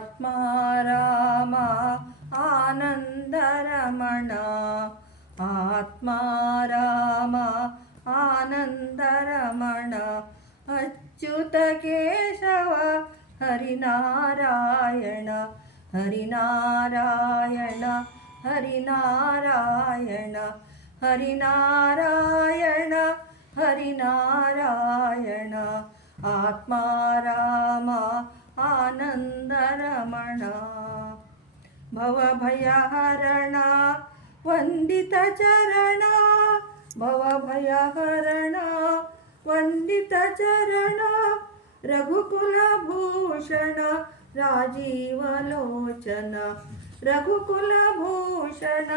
ಆತ್ಮ ರಾಮ ಆನಂದರಮಣ ಆತ್ಮ ರಾಮ ಆನಂದರಮಣ ಅಚ್ಯುತ ಕೇಶವ ಹರಿನಾರಾಯಣ ಹರಿನಾರಾಯಣ ಹರಿನಾರಾಯಣ ಹರಿನಾರಾಯಣ ಹರಿನಾರಾಯಣ ಆತ್ಮ ರಾಮ ಆನಂದರಮಣ ಭವಭಯಹರಣ ವಂದಿತ ಚರಣ ಭವಭಯಹರಣ ವಂದಿತ ಚರಣ ರಘುಕುಲಭೂಷಣ ರಾಜೀವಲೋಚನ ರಘುಕುಲಭೂಷಣ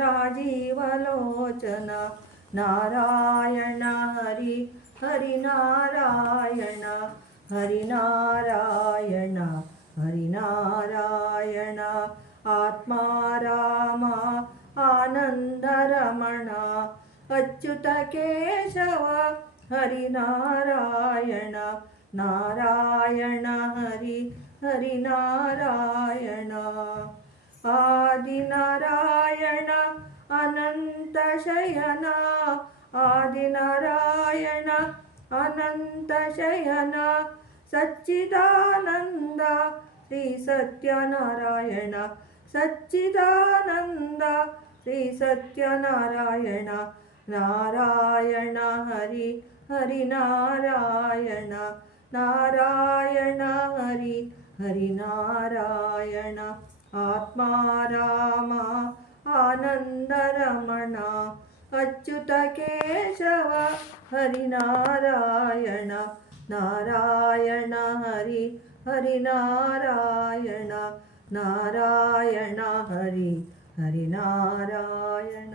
ರಾಜೀವಲೋಚನ ನಾರಾಯಣ ಹರಿ ಹರಿನಾರಾಯಣ ಹರಿನಾರಾಯಣ ಹರಿನಾರಾಯಣ ಆತ್ಮ ರಾಮ ಆನಂದರಮಣ ಅಚ್ಯುತ ಕೇಶವ ಹರಿನಾರಾಯಣ ನಾರಾಯಣ ಹರಿ ಹರಿನಾರಾಯಣ ಆದಿನಾರಾಯಣ ಅನಂತ ಶಯನ ಆದಿನಾರಾಯಣ ಅನಂತ ಶಯನ ಸಚ್ಚಿದಾನಂದ ಶ್ರೀ ಸತ್ಯನಾರಾಯಣ ಸಚ್ಚಿದಾನಂದ ಶ್ರೀ ಸತ್ಯನಾರಾಯಣ ನಾರಾಯಣ ಹರಿ ಹರಿನಾರಾಯಣ ನಾರಾಯಣ ಹರಿ ಹರಿನಾರಾಯಣ ಆತ್ಮ ರಾಮ ಆನಂದರಮಣ ಅಚ್ಯುತ ಕೇಶವ ಹರಿನಾರಾಯಣ ನಾರಾಯಣ ಹರಿ ಹರಿನಾರಾಯಣ ನಾರಾಯಣ ಹರಿ ಹರಿನಾರಾಯಣ